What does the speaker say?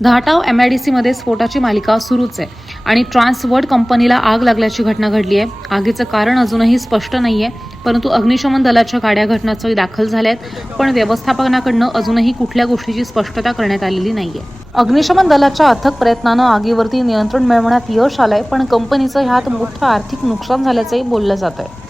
Dhatav M I D सीमध्ये स्फोटाची मालिका सुरूच आहे आणि ट्रान्सवर्ड कंपनीला आग लागल्याची घटना घडली आहे आगीचं कारण अजूनही स्पष्ट नाही आहे परंतु अग्निशमन दलाच्या गाड्या घटनास्थळी दाखल झाल्या आहेत पण व्यवस्थापनाकडनं अजूनही कुठल्या गोष्टीची स्पष्टता करण्यात आलेली नाहीये. अग्निशमन दलाच्या अथक प्रयत्नानं आगीवरती नियंत्रण मिळवण्यात यश आलंय पण कंपनीचं ह्यात मोठं आर्थिक नुकसान झाल्याचंही बोललं जात आहे